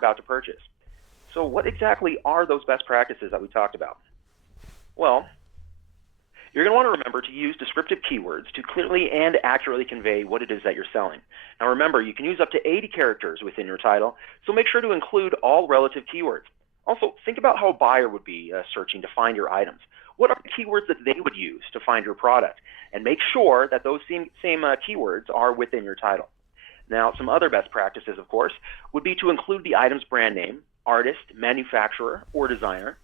about to purchase. So what exactly are those best practices that we talked about? Well, you're going to want to remember to use descriptive keywords to clearly and accurately convey what it is that you're selling. Now remember, you can use up to 80 characters within your title, so make sure to include all relative keywords. Also, think about how a buyer would be searching to find your items. What are the keywords that they would use to find your product? And make sure that those same keywords are within your title. Now, some other best practices, of course, would be to include the item's brand name, artist, manufacturer, or designer.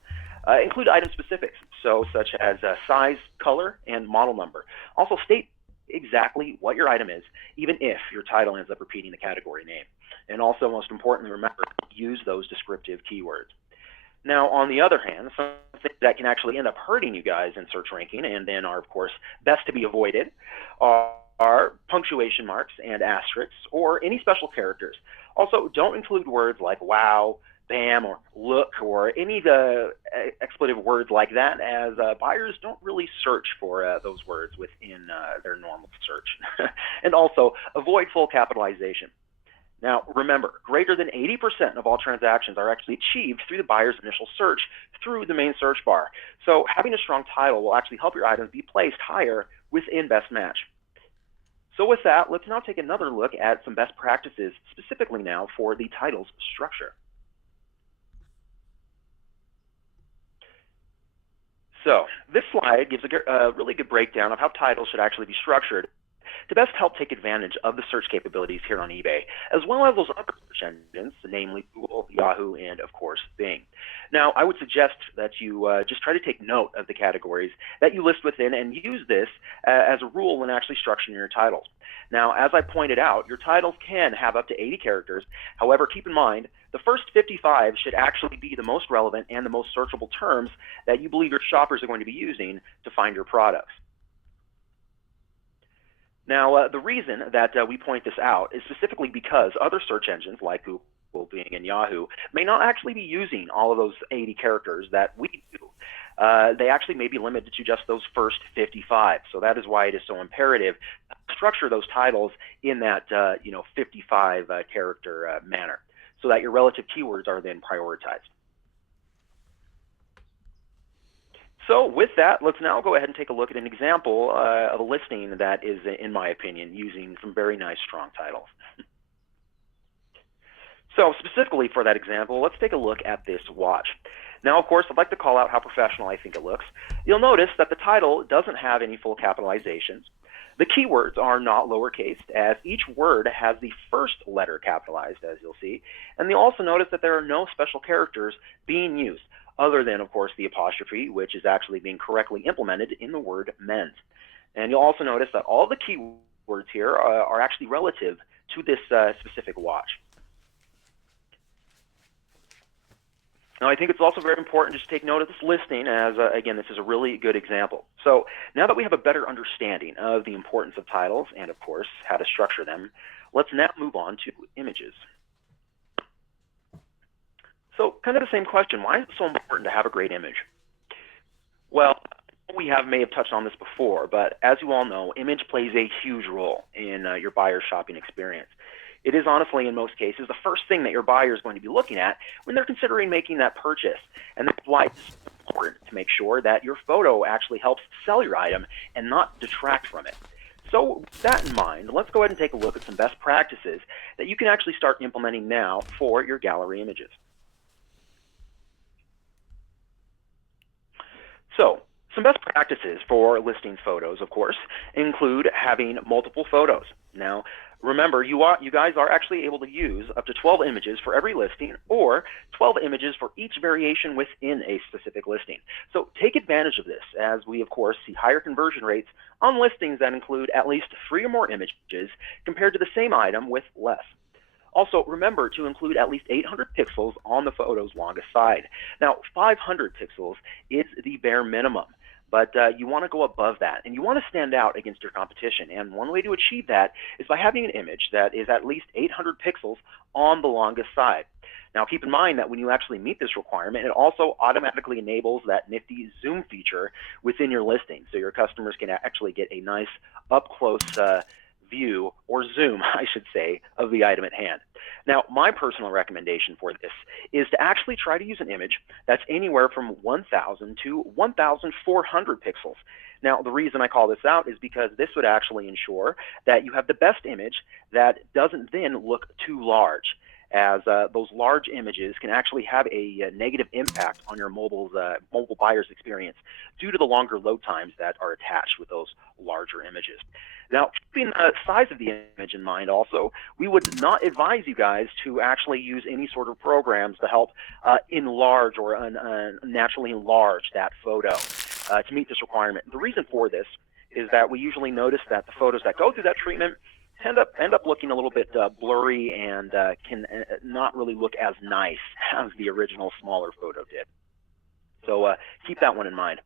Include item specifics, such as size, color, and model number. Also state exactly what your item is, even if your title ends up repeating the category name. And also, most importantly, remember, use those descriptive keywords. Now, on the other hand, something that can actually end up hurting you guys in search ranking, and then are, of course, best to be avoided, are punctuation marks and asterisks, or any special characters. Also, don't include words like wow, bam, or look, or any of the expletive words like that, as buyers don't really search for those words within their normal search. And also, avoid full capitalization. Now, remember, greater than 80% of all transactions are actually achieved through the buyer's initial search through the main search bar. So having a strong title will actually help your items be placed higher within Best Match. So with that, let's now take another look at some best practices, specifically now for the title's structure. So this slide gives a really good breakdown of how titles should actually be structured to best help take advantage of the search capabilities here on eBay, as well as those other search engines, namely Google, Yahoo, and of course Bing. Now, I would suggest that you just try to take note of the categories that you list within and use this as a rule when actually structuring your titles. Now, as I pointed out, your titles can have up to 80 characters. However, keep in mind, the first 55 should actually be the most relevant and the most searchable terms that you believe your shoppers are going to be using to find your products. Now, the reason that we point this out is specifically because other search engines like Google, Bing, and Yahoo may not actually be using all of those 80 characters that we do. They actually may be limited to just those first 55. So that is why it is so imperative to structure those titles in that 55 character manner, so that your relative keywords are then prioritized. So with that, let's now go ahead and take a look at an example of a listing that is, in my opinion, using some very nice, strong titles. So specifically for that example, let's take a look at this watch. Now, of course, I'd like to call out how professional I think it looks. You'll notice that the title doesn't have any full capitalizations. The keywords are not lowercase, as each word has the first letter capitalized, as you'll see. And you'll also notice that there are no special characters being used, other than, of course, the apostrophe, which is actually being correctly implemented in the word men's. And you'll also notice that all the keywords here are actually relative to this specific watch. Now, I think it's also very important just to take note of this listing, as, again, this is a really good example. So now that we have a better understanding of the importance of titles and, of course, how to structure them, let's now move on to images. So kind of the same question, why is it so important to have a great image? Well, we may have touched on this before, but as you all know, image plays a huge role in your buyer's shopping experience. It is honestly, in most cases, the first thing that your buyer is going to be looking at when they're considering making that purchase. And that's why it's important to make sure that your photo actually helps sell your item and not detract from it. So with that in mind, let's go ahead and take a look at some best practices that you can actually start implementing now for your gallery images. So some best practices for listing photos, of course, include having multiple photos. Now, remember, you guys are actually able to use up to 12 images for every listing, or 12 images for each variation within a specific listing. So take advantage of this, as we, of course, see higher conversion rates on listings that include at least 3 or more images compared to the same item with less. Also, remember to include at least 800 pixels on the photo's longest side. Now, 500 pixels is the bare minimum, but you want to go above that, and you want to stand out against your competition. And one way to achieve that is by having an image that is at least 800 pixels on the longest side. Now, keep in mind that when you actually meet this requirement, it also automatically enables that nifty zoom feature within your listing, so your customers can actually get a nice up-close view, or zoom, I should say, of the item at hand. Now, my personal recommendation for this is to actually try to use an image that's anywhere from 1,000 to 1,400 pixels. Now, the reason I call this out is because this would actually ensure that you have the best image that doesn't then look too large, as those large images can actually have a negative impact on your mobile buyer's experience due to the longer load times that are attached with those larger images. Now, keeping the size of the image in mind also, we would not advise you guys to actually use any sort of programs to help enlarge or naturally enlarge that photo to meet this requirement. The reason for this is that we usually notice that the photos that go through that treatment end up looking a little bit blurry and can not really look as nice as the original smaller photo did. So keep that one in mind.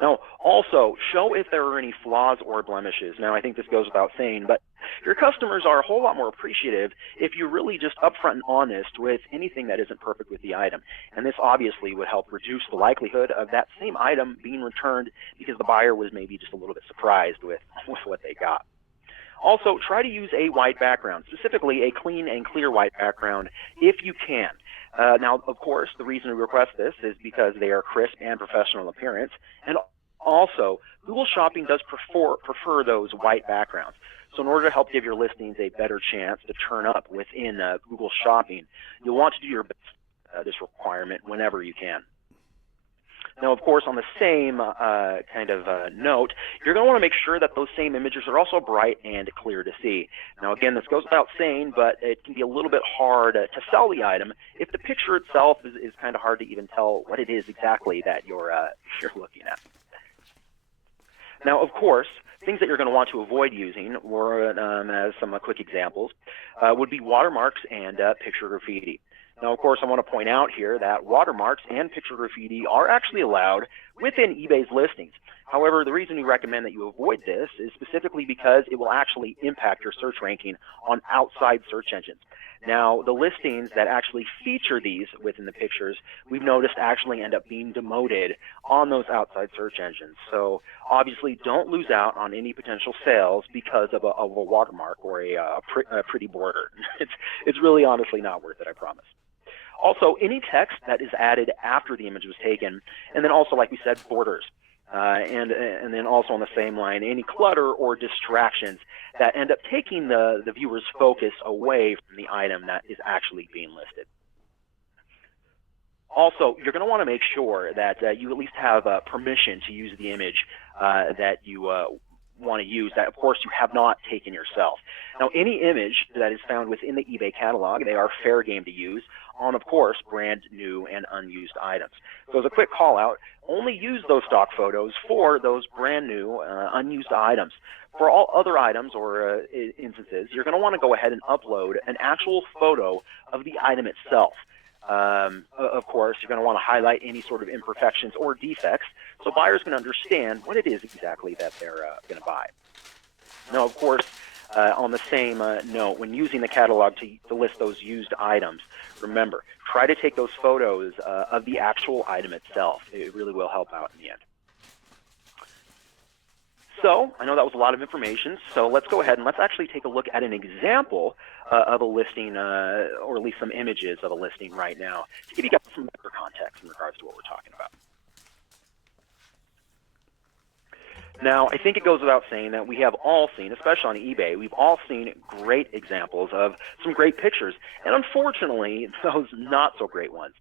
Now, also, show if there are any flaws or blemishes. Now, I think this goes without saying, but your customers are a whole lot more appreciative if you're really just upfront and honest with anything that isn't perfect with the item. And this obviously would help reduce the likelihood of that same item being returned because the buyer was maybe just a little bit surprised with what they got. Also, try to use a white background, specifically a clean and clear white background if you can. Now, of course, the reason we request this is because they are crisp and professional appearance, and also, Google Shopping does prefer those white backgrounds. So in order to help give your listings a better chance to turn up within Google Shopping, you'll want to do your best this requirement whenever you can. Now, of course, on the same note, you're going to want to make sure that those same images are also bright and clear to see. Now, again, this goes without saying, but it can be a little bit hard to sell the item if the picture itself is kind of hard to even tell what it is exactly that you're looking at. Now, of course, things that you're going to want to avoid using, or as some quick examples, would be watermarks and picture graffiti. Now, of course, I want to point out here that watermarks and picture graffiti are actually allowed within eBay's listings. However, the reason we recommend that you avoid this is specifically because it will actually impact your search ranking on outside search engines. Now, the listings that actually feature these within the pictures, we've noticed actually end up being demoted on those outside search engines. So obviously don't lose out on any potential sales because of a watermark or a pretty border. It's really honestly not worth it, I promise. Also, any text that is added after the image was taken, and then also, like we said, borders. And then also on the same line, any clutter or distractions that end up taking the viewer's focus away from the item that is actually being listed. Also, you're going to want to make sure that you at least have permission to use the image that you want to use that, of course, you have not taken yourself. Now, any image that is found within the eBay catalog, they are fair game to use on, of course, brand new and unused items. So as a quick call out, only use those stock photos for those brand new unused items. For all other items or instances, you're going to want to go ahead and upload an actual photo of the item itself. Of course, you're going to want to highlight any sort of imperfections or defects so buyers can understand what it is exactly that they're going to buy. Now, of course, on the same note, when using the catalog to list those used items, remember, try to take those photos of the actual item itself. It really will help out in the end. So I know that was a lot of information, so let's go ahead and let's actually take a look at an example of a listing, or at least some images of a listing right now, to give you guys some better context in regards to what we're talking about. Now, I think it goes without saying that we have all seen, especially on eBay, we've all seen great examples of some great pictures, and unfortunately, those not so great ones.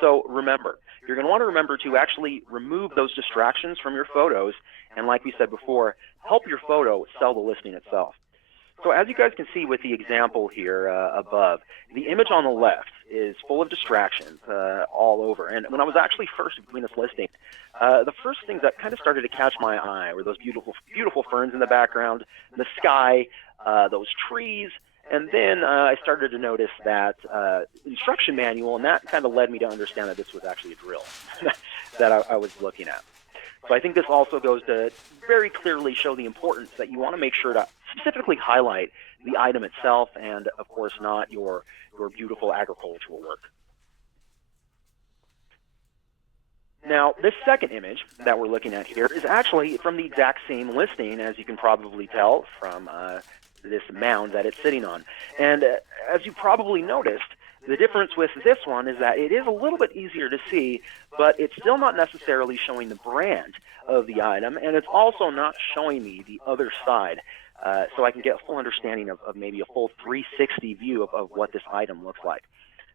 So remember, you're going to want to remember to actually remove those distractions from your photos, and like we said before, help your photo sell the listing itself. So as you guys can see with the example here above, the image on the left is full of distractions all over. And when I was actually first doing this listing, the first things that kind of started to catch my eye were those beautiful, beautiful ferns in the background, the sky, those trees, and then I started to notice that instruction manual, and that kind of led me to understand that this was actually a drill that I was looking at. So I think this also goes to very clearly show the importance that you want to make sure to specifically highlight the item itself and, of course, not your beautiful agricultural work. Now, this second image that we're looking at here is actually from the exact same listing, as you can probably tell from this mound that it's sitting on. And as you probably noticed, the difference with this one is that it is a little bit easier to see, but it's still not necessarily showing the brand of the item, and it's also not showing me the other side, so I can get a full understanding of maybe a full 360 view of what this item looks like.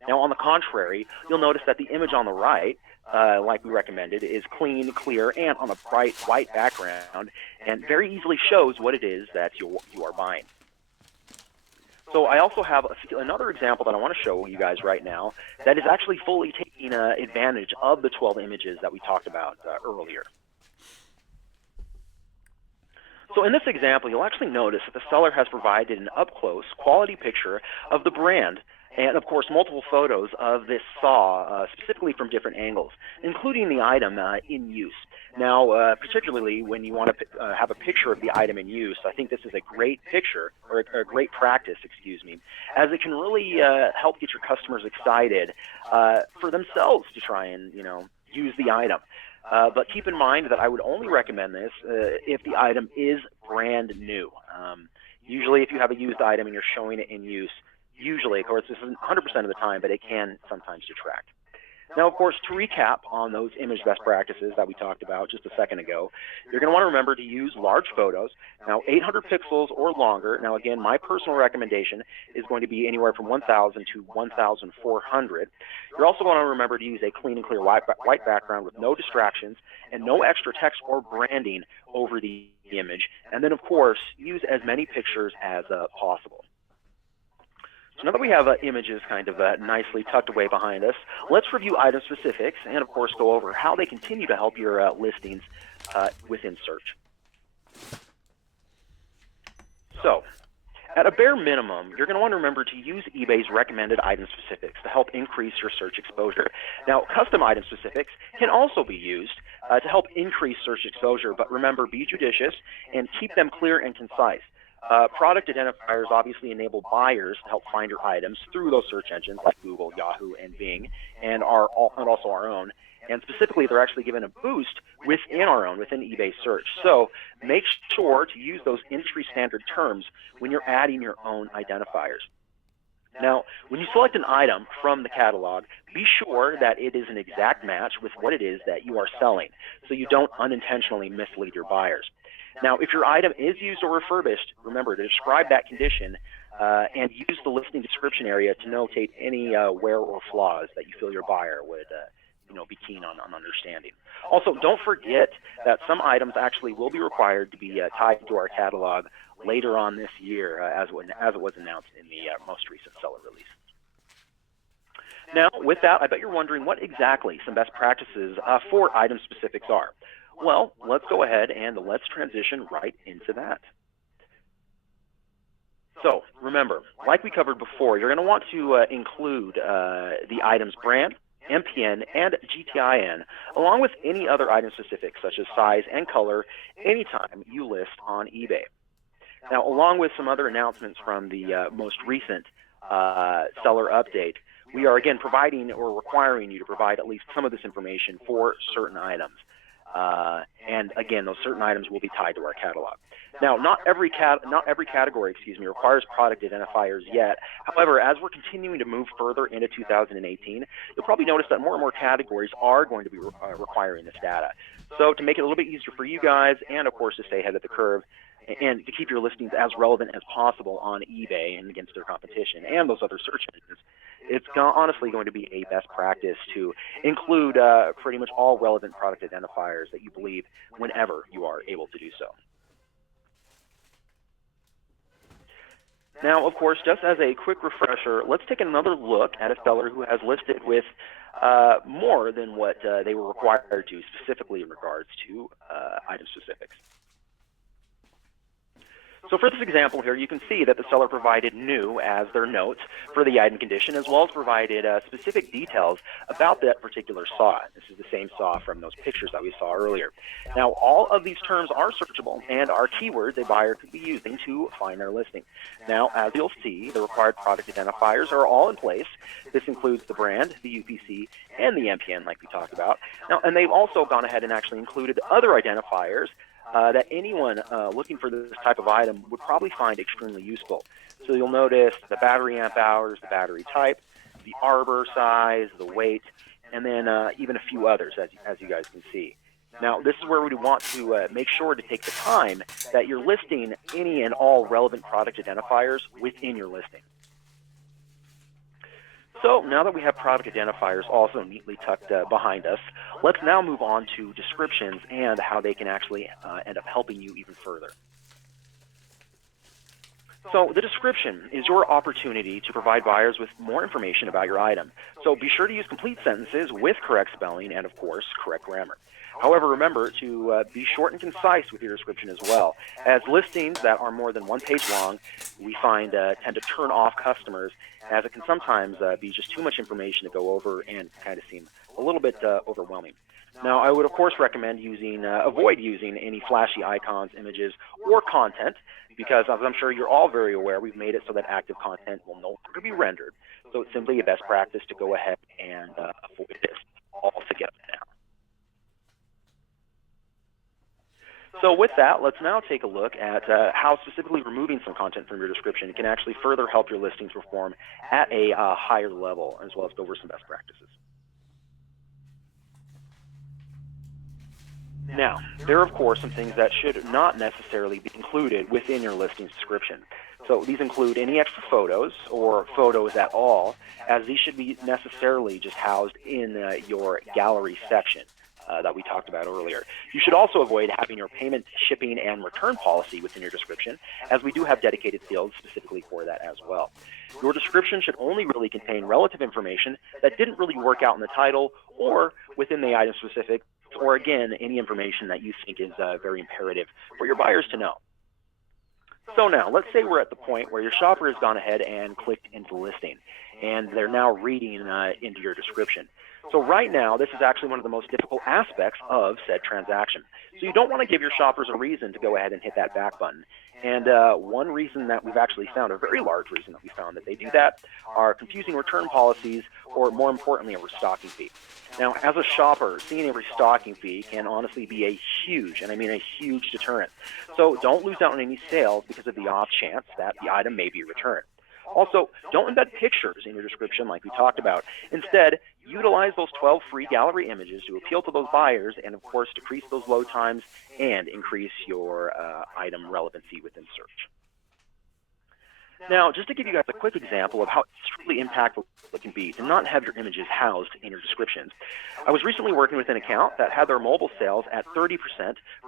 Now, on the contrary, you'll notice that the image on the right, like we recommended, is clean, clear, and on a bright white background, and very easily shows what it is that you are buying. So I also have another example that I want to show you guys right now that is actually fully taking advantage of the 12 images that we talked about earlier. So in this example, you'll actually notice that the seller has provided an up-close, quality picture of the brand and, of course, multiple photos of this saw, specifically from different angles, including the item in use. Now, particularly when you want to have a picture of the item in use, I think this is a great picture, or a great practice, excuse me, as it can really help get your customers excited for themselves to try and, use the item. But keep in mind that I would only recommend this if the item is brand new. Usually if you have a used item and you're showing it in use, usually, of course, this isn't 100% of the time, but it can sometimes detract. Now, of course, to recap on those image best practices that we talked about just a second ago, you're going to want to remember to use large photos. Now, 800 pixels or longer. Now, again, my personal recommendation is going to be anywhere from 1,000 to 1,400. You're also going to remember to use a clean and clear white background with no distractions and no extra text or branding over the image. And then, of course, use as many pictures as possible. So now that we have images kind of nicely tucked away behind us, let's review item specifics and, of course, go over how they continue to help your listings within search. So, at a bare minimum, you're going to want to remember to use eBay's recommended item specifics to help increase your search exposure. Now, custom item specifics can also be used to help increase search exposure, but remember, be judicious and keep them clear and concise. Product identifiers obviously enable buyers to help find your items through those search engines like Google, Yahoo, and Bing, and also our own. And specifically, they're actually given a boost within eBay search. So make sure to use those industry standard terms when you're adding your own identifiers. Now, when you select an item from the catalog, be sure that it is an exact match with what it is that you are selling, so you don't unintentionally mislead your buyers. Now, if your item is used or refurbished, remember to describe that condition and use the listing description area to notate any wear or flaws that you feel your buyer would be keen on understanding. Also, don't forget that some items actually will be required to be tied to our catalog later on this year, as it was announced in the most recent seller release. Now, with that, I bet you're wondering what exactly some best practices for item specifics are. Well, let's go ahead and let's transition right into that. So, remember, like we covered before, you're going to want to include the item's brand, MPN, and GTIN, along with any other item specifics such as size and color anytime you list on eBay. Now, along with some other announcements from the most recent seller update, we are again providing or requiring you to provide at least some of this information for certain items. And again, those certain items will be tied to our catalog. Now, not every category, requires product identifiers yet. However, as we're continuing to move further into 2018, you'll probably notice that more and more categories are going to be requiring this data. So to make it a little bit easier for you guys, and of course to stay ahead of the curve, and to keep your listings as relevant as possible on eBay and against their competition and those other search engines, it's honestly going to be a best practice to include pretty much all relevant product identifiers that you believe whenever you are able to do so. Now, of course, just as a quick refresher, let's take another look at a seller who has listed with more than what they were required to, specifically in regards to item specifics. So for this example here, you can see that the seller provided new as their notes for the item condition, as well as provided specific details about that particular saw. This is the same saw from those pictures that we saw earlier. Now, all of these terms are searchable and are keywords a buyer could be using to find their listing. Now, as you'll see, the required product identifiers are all in place. This includes the brand, the UPC, and the MPN like we talked about. Now, and they've also gone ahead and actually included other identifiers that anyone looking for this type of item would probably find extremely useful. So you'll notice the battery amp hours, the battery type, the arbor size, the weight, and then even a few others, as you guys can see. Now, this is where we want to make sure to take the time that you're listing any and all relevant product identifiers within your listing. So now that we have product identifiers also neatly tucked behind us, let's now move on to descriptions and how they can actually end up helping you even further. So the description is your opportunity to provide buyers with more information about your item. So be sure to use complete sentences with correct spelling and, of course, correct grammar. However, remember to be short and concise with your description as well, as listings that are more than one page long, we find tend to turn off customers, as it can sometimes be just too much information to go over and kind of seem a little bit overwhelming. Now, I would, of course, recommend avoid using any flashy icons, images, or content, because as I'm sure you're all very aware, we've made it so that active content will no longer be rendered. So it's simply a best practice to go ahead and avoid this altogether now. So with that, let's now take a look at how specifically removing some content from your description can actually further help your listings perform at a higher level, as well as go over some best practices. Now, there are, of course, some things that should not necessarily be included within your listing's description. So these include any extra photos or photos at all, as these should be necessarily just housed in your gallery section that we talked about earlier. You should also avoid having your payment, shipping, and return policy within your description, as we do have dedicated fields specifically for that as well. Your description should only really contain relative information that didn't really work out in the title or within the item specific, or again, any information that you think is very imperative for your buyers to know. So now, let's say we're at the point where your shopper has gone ahead and clicked into the listing, and they're now reading into your description. So right now, this is actually one of the most difficult aspects of said transaction. So you don't want to give your shoppers a reason to go ahead and hit that back button. And one reason that we've actually found, a very large reason that we found that they do that, are confusing return policies, or more importantly, a restocking fee. Now, as a shopper, seeing a restocking fee can honestly be a huge, and I mean a huge deterrent. So don't lose out on any sales because of the off chance that the item may be returned. Also, don't embed pictures in your description like we talked about. Instead, utilize those 12 free gallery images to appeal to those buyers and, of course, decrease those load times and increase your item relevancy within search. Now, just to give you guys a quick example of how extremely impactful it can be to not have your images housed in your descriptions, I was recently working with an account that had their mobile sales at 30%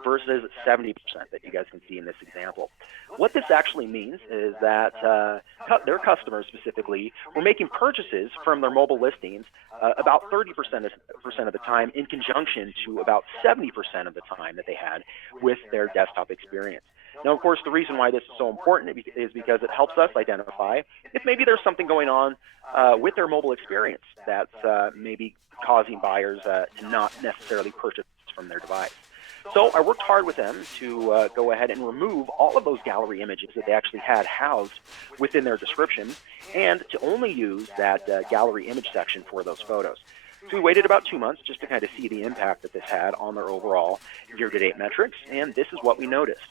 versus 70% that you guys can see in this example. What this actually means is that their customers specifically were making purchases from their mobile listings about 30% of the time, in conjunction to about 70% of the time that they had with their desktop experience. Now, of course, the reason why this is so important is because it helps us identify if maybe there's something going on with their mobile experience that's maybe causing buyers to not necessarily purchase from their device. So I worked hard with them to go ahead and remove all of those gallery images that they actually had housed within their description, and to only use that gallery image section for those photos. So we waited about 2 months just to kind of see the impact that this had on their overall year-to-date metrics, and this is what we noticed.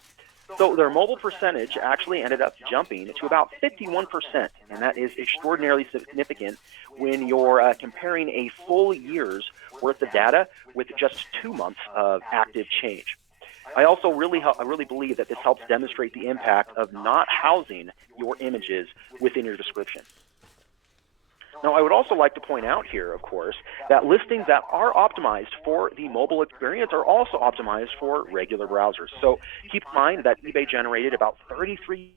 So their mobile percentage actually ended up jumping to about 51%, and that is extraordinarily significant when you're comparing a full year's worth of data with just 2 months of active change. I also really believe that this helps demonstrate the impact of not housing your images within your description. Now, I would also like to point out here, of course, that listings that are optimized for the mobile experience are also optimized for regular browsers. So keep in mind that eBay generated about $33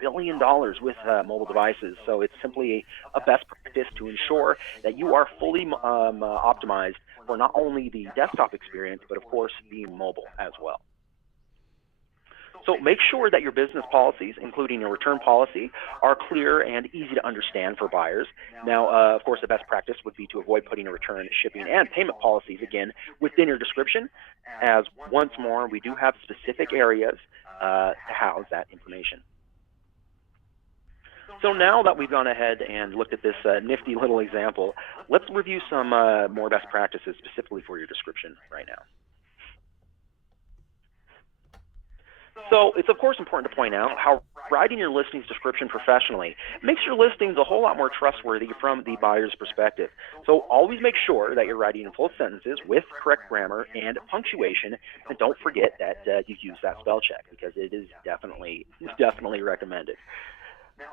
billion with mobile devices. So it's simply a best practice to ensure that you are fully optimized for not only the desktop experience, but of course the mobile as well. So make sure that your business policies, including your return policy, are clear and easy to understand for buyers. Now, of course, the best practice would be to avoid putting a return, shipping, and payment policies, again, within your description, as once more, we do have specific areas to house that information. So now that we've gone ahead and looked at this nifty little example, let's review some more best practices specifically for your description right now. So it's of course important to point out how writing your listings description professionally makes your listings a whole lot more trustworthy from the buyer's perspective. So always make sure that you're writing in full sentences with correct grammar and punctuation, and don't forget that you use that spell check, because it is definitely recommended.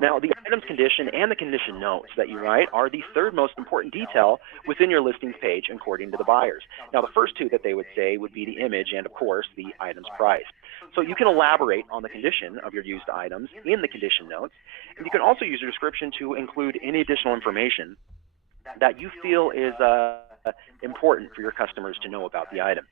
Now, the items condition and the condition notes that you write are the third most important detail within your listings page according to the buyers. Now, the first two that they would say would be the image and, of course, the item's price. So you can elaborate on the condition of your used items in the condition notes, and you can also use your description to include any additional information that you feel is important for your customers to know about the item.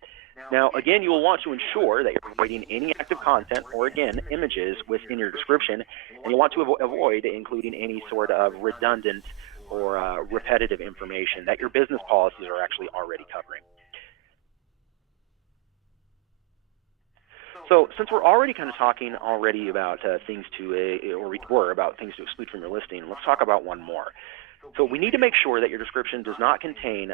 Now, again, you will want to ensure that you're avoiding any active content or, again, images within your description, and you want to avoid including any sort of redundant or repetitive information that your business policies are actually already covering. So since we're already kind of talking already about things to, or we were about things to exclude from your listing, let's talk about one more. So we need to make sure that your description does not contain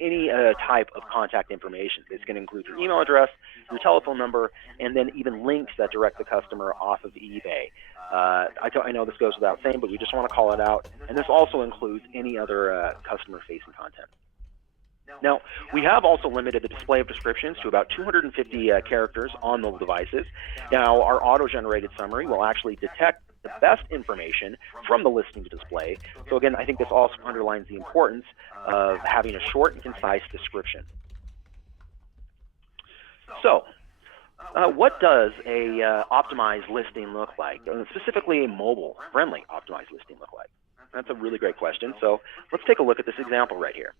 any type of contact information. This can include your email address, your telephone number, and then even links that direct the customer off of eBay. I know this goes without saying, but we just want to call it out. And this also includes any other customer-facing content. Now, we have also limited the display of descriptions to about 250 characters on mobile devices. Now, our auto-generated summary will actually detect the best information from the listing display. So again, I think this also underlines the importance of having a short and concise description. So, what does a optimized listing look like? Specifically, a mobile-friendly optimized listing look like? That's a really great question. So let's take a look at this example right here.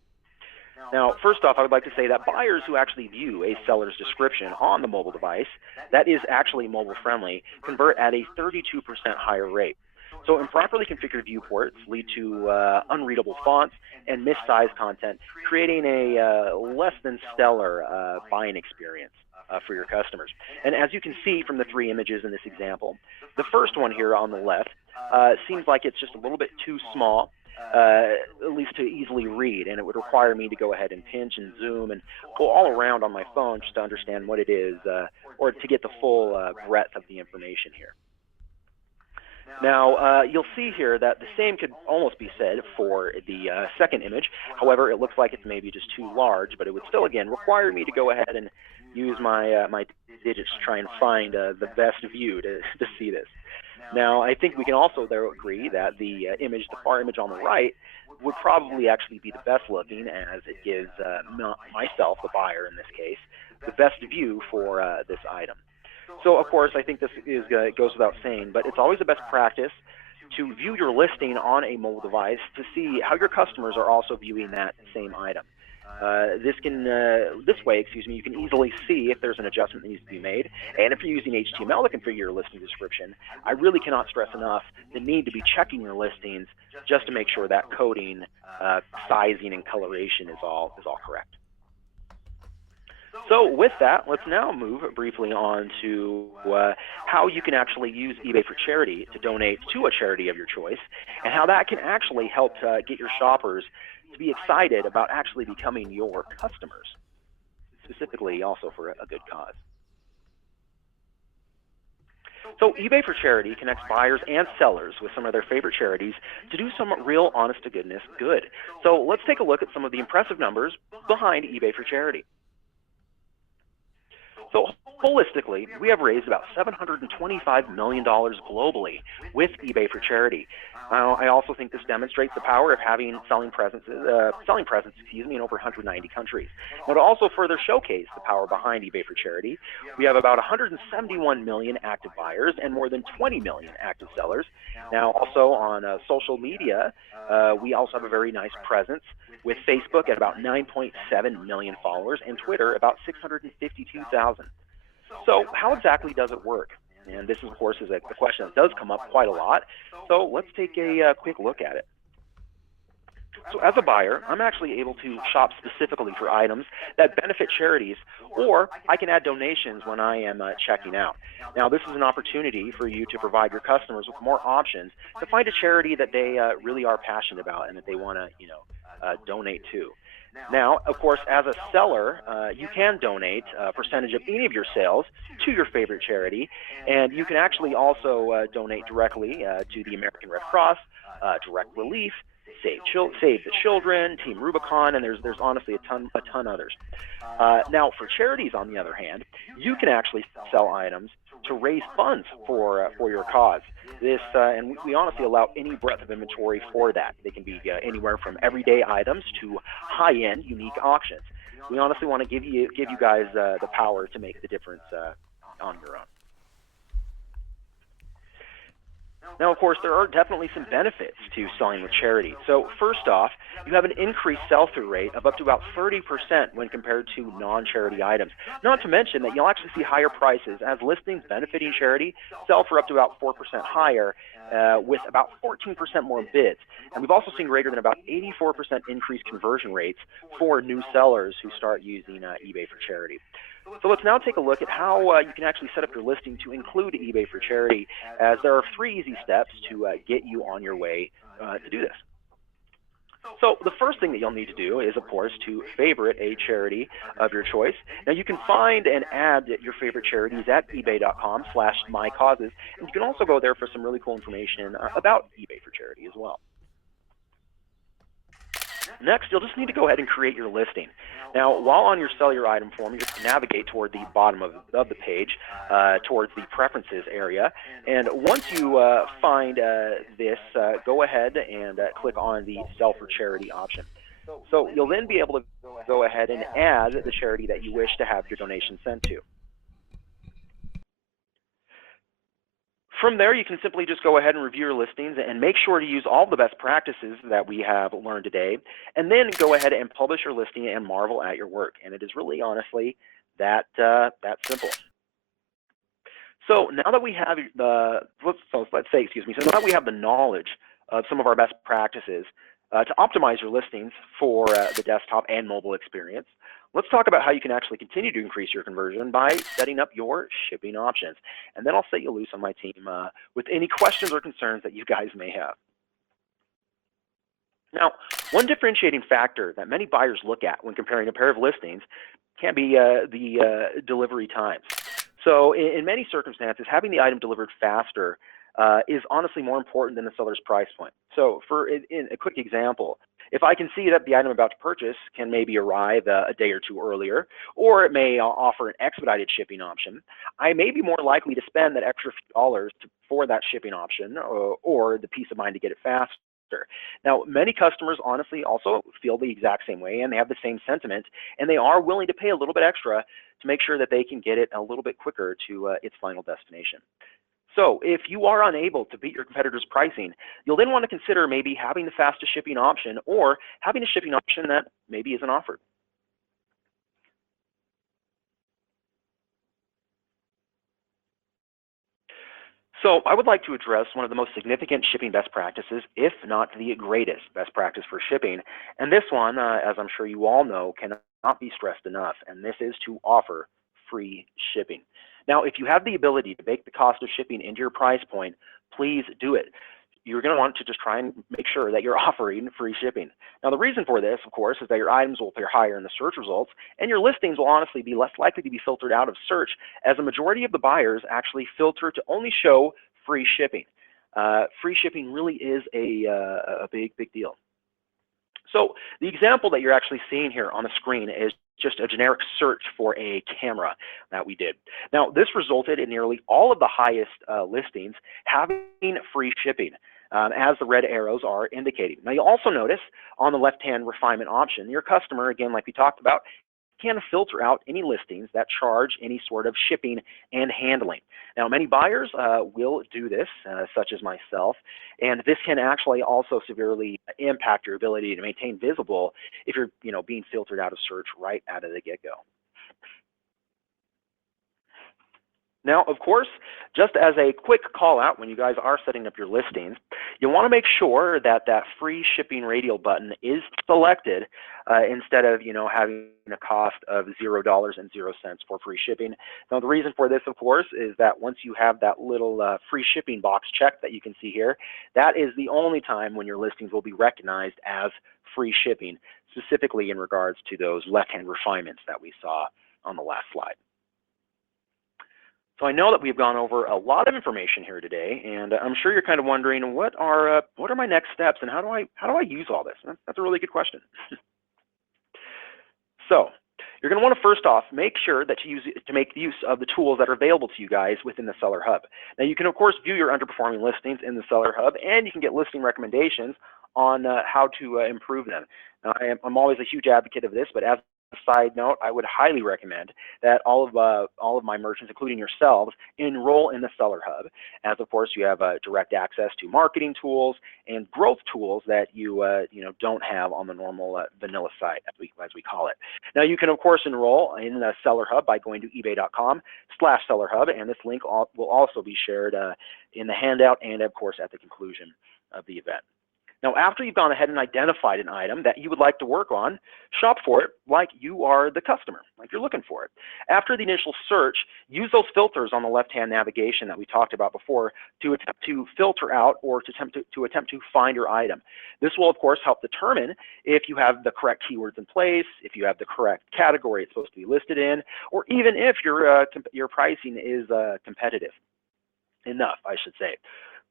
Now, first off, I would like to say that buyers who actually view a seller's description on the mobile device that is actually mobile-friendly convert at a 32% higher rate. So improperly configured viewports lead to unreadable fonts and missized content, creating a less than stellar buying experience for your customers. And as you can see from the three images in this example, the first one here on the left seems like it's just a little bit too small, at least to easily read, and it would require me to go ahead and pinch and zoom and go all around on my phone just to understand what it is, or to get the full breadth of the information here. Now, you'll see here that the same could almost be said for the second image. However, it looks like it's maybe just too large, but it would still, again, require me to go ahead and use my my digits to try and find the best view to see this. Now, I think we can also there agree that the far image on the right, would probably actually be the best looking, as it gives myself, the buyer in this case, the best view for this item. So, of course, I think this goes without saying, but it's always a best practice to view your listing on a mobile device to see how your customers are also viewing that same item. This way, you can easily see if there's an adjustment that needs to be made. And if you're using HTML to configure your listing description, I really cannot stress enough the need to be checking your listings just to make sure that coding, sizing, and coloration is all correct. So with that, let's now move briefly on to how you can actually use eBay for Charity to donate to a charity of your choice, and how that can actually help get your shoppers to be excited about actually becoming your customers, specifically also for a good cause. So eBay for Charity connects buyers and sellers with some of their favorite charities to do some real honest-to-goodness good. So let's take a look at some of the impressive numbers behind eBay for Charity. So holistically, we have raised about $725 million globally with eBay for Charity. I also think this demonstrates the power of having selling presence in over 190 countries. Now, to also further showcase the power behind eBay for Charity, we have about 171 million active buyers and more than 20 million active sellers. Now, also on social media, we also have a very nice presence, with Facebook at about 9.7 million followers and Twitter about 652,000. So how exactly does it work? And this, of course, is a question that does come up quite a lot. So let's take a quick look at it. So as a buyer, I'm actually able to shop specifically for items that benefit charities, or I can add donations when I am checking out. Now, this is an opportunity for you to provide your customers with more options to find a charity that they really are passionate about and that they want to, donate to. Now, of course, as a seller, you can donate a percentage of any of your sales to your favorite charity, and you can actually also donate directly to the American Red Cross, Direct Relief, Save the Children, Team Rubicon, and there's honestly a ton others. Now, for charities, on the other hand, you can actually sell items to raise funds for your cause. This and we honestly allow any breadth of inventory for that. They can be anywhere from everyday items to high-end, unique auctions. We honestly want to give you guys the power to make the difference on your own. Now, of course, there are definitely some benefits to selling with charity. So first off, you have an increased sell-through rate of up to about 30% when compared to non-charity items. Not to mention that you'll actually see higher prices as listings benefiting charity sell for up to about 4% higher with about 14% more bids. And we've also seen greater than about 84% increased conversion rates for new sellers who start using eBay for charity. So let's now take a look at how you can actually set up your listing to include eBay for charity, as there are 3 easy steps to get you on your way to do this. So the first thing that you'll need to do is, of course, to favorite a charity of your choice. Now, you can find and add your favorite charities at ebay.com/mycauses, and you can also go there for some really cool information about eBay for charity as well. Next, you'll just need to go ahead and create your listing. Now, while on your Sell Your Item form, you just navigate toward the bottom of the page, towards the Preferences area. And once you find this, go ahead and click on the Sell for Charity option. So you'll then be able to go ahead and add the charity that you wish to have your donation sent to. From there, you can simply just go ahead and review your listings and make sure to use all the best practices that we have learned today, and then go ahead and publish your listing and marvel at your work. And it is really, honestly, that simple. So now that we have so now that we have the knowledge of some of our best practices to optimize your listings for the desktop and mobile experience, let's talk about how you can actually continue to increase your conversion by setting up your shipping options. And then I'll set you loose on my team with any questions or concerns that you guys may have. Now, one differentiating factor that many buyers look at when comparing a pair of listings can be the delivery times. So in many circumstances, having the item delivered faster is honestly more important than the seller's price point. So in a quick example, if I can see that the item I'm about to purchase can maybe arrive a day or two earlier, or it may offer an expedited shipping option, I may be more likely to spend that extra few dollars for that shipping option or the peace of mind to get it faster. Now, many customers honestly also feel the exact same way, and they have the same sentiment, and they are willing to pay a little bit extra to make sure that they can get it a little bit quicker to its final destination. So if you are unable to beat your competitors' pricing, you'll then want to consider maybe having the fastest shipping option or having a shipping option that maybe isn't offered. So I would like to address one of the most significant shipping best practices, if not the greatest best practice for shipping. And this one, as I'm sure you all know, cannot be stressed enough, and this is to offer free shipping. Now, if you have the ability to bake the cost of shipping into your price point, please do it. You're going to want to just try and make sure that you're offering free shipping. Now, the reason for this, of course, is that your items will appear higher in the search results, and your listings will honestly be less likely to be filtered out of search, as a majority of the buyers actually filter to only show free shipping. Free shipping really is a big deal. So the example that you're actually seeing here on the screen is just a generic search for a camera that we did. Now, this resulted in nearly all of the highest listings having free shipping, as the red arrows are indicating. Now, you'll also notice on the left-hand refinement option, your customer, again, like we talked about, can filter out any listings that charge any sort of shipping and handling. Now, many buyers will do this, such as myself, and this can actually also severely impact your ability to maintain visible if you're being filtered out of search right out of the get-go. Now, of course, just as a quick call out when you guys are setting up your listings, you want to make sure that that free shipping radial button is selected instead of having a cost of $0.00 for free shipping. Now, the reason for this, of course, is that once you have that little free shipping box checked that you can see here, that is the only time when your listings will be recognized as free shipping. specifically in regards to those left-hand refinements that we saw on the last slide. So I know that we've gone over a lot of information here today, and I'm sure you're kind of wondering what are my next steps and how do I use all this? That's a really good question. So you're going to want to first off make sure that you make use of the tools that are available to you guys within the Seller Hub. Now you can of course view your underperforming listings in the Seller Hub, and you can get listing recommendations on how to improve them. Now I'm always a huge advocate of this, but as a side note, I would highly recommend that all of my merchants, including yourselves, enroll in the Seller Hub, as of course you have direct access to marketing tools and growth tools that you don't have on the normal vanilla site, as we call it. Now you can of course enroll in the Seller Hub by going to ebay.com/sellerhub, and this link will also be shared in the handout and of course at the conclusion of the event. Now, after you've gone ahead and identified an item that you would like to work on, shop for it like you are the customer, like you're looking for it. After the initial search, use those filters on the left-hand navigation that we talked about before to attempt to filter out or to attempt to find your item. This will, of course, help determine if you have the correct keywords in place, if you have the correct category it's supposed to be listed in, or even if your pricing is competitive enough, I should say.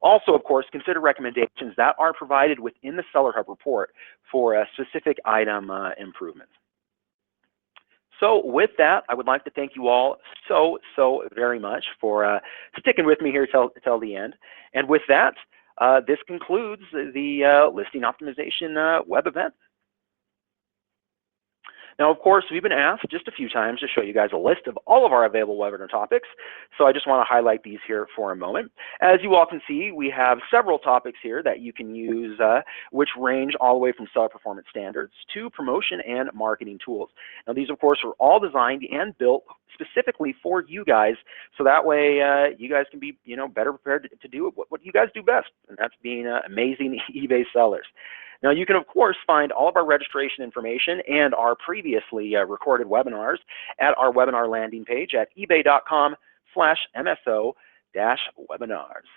Also, of course, consider recommendations that are provided within the Seller Hub report for specific item improvements. So with that, I would like to thank you all so very much for sticking with me here till the end. And with that, this concludes the listing optimization web event. Now, of course, we've been asked just a few times to show you guys a list of all of our available webinar topics, so I just want to highlight these here for a moment. As you all can see, we have several topics here that you can use, which range all the way from seller performance standards to promotion and marketing tools. Now, these, of course, are all designed and built specifically for you guys, so that way you guys can be, better prepared to do what you guys do best, and that's being amazing eBay sellers. Now, you can, of course, find all of our registration information and our previously recorded webinars at our webinar landing page at ebay.com/MSO-webinars.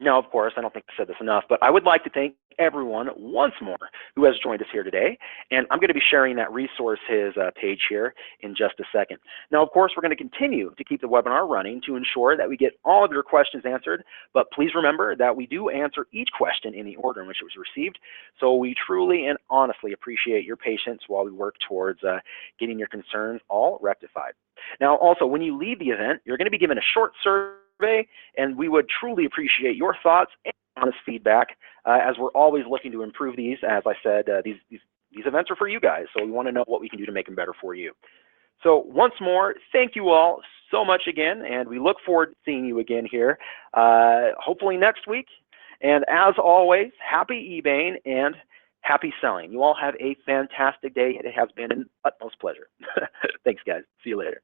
Now, of course, I don't think I said this enough, but I would like to thank everyone once more who has joined us here today, and I'm going to be sharing that resources page here in just a second. Now, of course, we're going to continue to keep the webinar running to ensure that we get all of your questions answered, but please remember that we do answer each question in the order in which it was received, so we truly and honestly appreciate your patience while we work towards getting your concerns all rectified. Now, also, when you leave the event, you're going to be given a short survey, and we would truly appreciate your thoughts and honest feedback, as we're always looking to improve these. As I said, these events are for you guys, so we want to know what we can do to make them better for you. So once more, thank you all so much again, and we look forward to seeing you again here, hopefully next week. And as always, happy eBaying and happy selling. You all have a fantastic day. It has been an utmost pleasure. Thanks, guys. See you later.